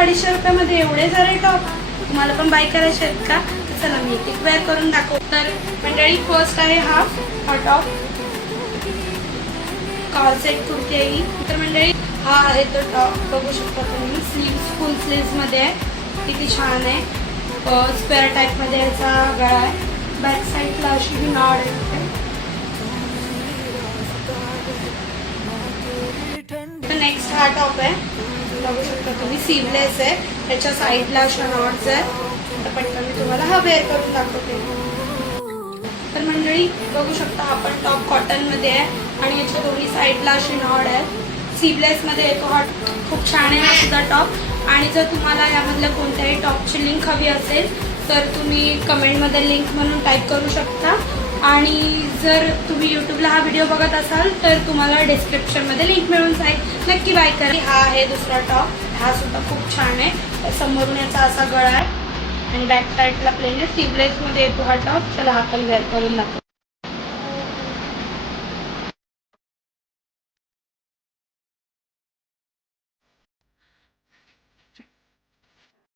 250 रुपयामध्ये एवढे सारे टॉप तुम्हाला पण बाय करायचे आहेत का? चला मी एक वेअर करून दाखव. तर मंडळी फर्स्ट आहे हा टॉप, कॉर्सेट कुर्ती आहे ही. तर मंडळी हा आहे तो टॉप, बघू शकता तुम्ही. स्लीव्स फुल स्लीव्स मध्ये आहे, किती छान आहे. स्क्वेअर टाईप मध्ये याचा गळा आहे. बॅक साईडला अशी ही नॉड आहे. नेक्स्ट हा टॉप आहे, बघू शकता तुम्ही. सीवलेस आहे, त्याच्या साईडला अशा नॉट्स आहेत. तर पटकन मी तुम्हाला हा वेअर करून दाखवते. तर मंडळी बघू शकता आपण टॉप कॉटन मध्ये आहे आणि याच्या दोन्ही साईडला अशी नॉड आहे. सीवलेस मध्ये येतो हा. खूप छान आहे हा सुद्धा टॉप. आणि जर तुम्हाला यामधल्या कोणत्याही टॉपची लिंक हवी असेल तर तुम्ही कमेंटमध्ये लिंक म्हणून टाईप करू शकता. आणि जर तुम्ही यूट्यूबला हा व्हिडिओ बघत असाल तर तुम्हाला डिस्क्रिप्शनमध्ये लिंक मिळून जाईल, नक्की बाय करा. हा आहे दुसरा टॉप, हा सुद्धा खूप छान आहे. समोरून याचा असा गळा आहे आणि बॅक साईडला प्लेन आहे. स्लीवलेस मध्ये येतो हा टॉप. चला हा पण वेअर करून दाखव.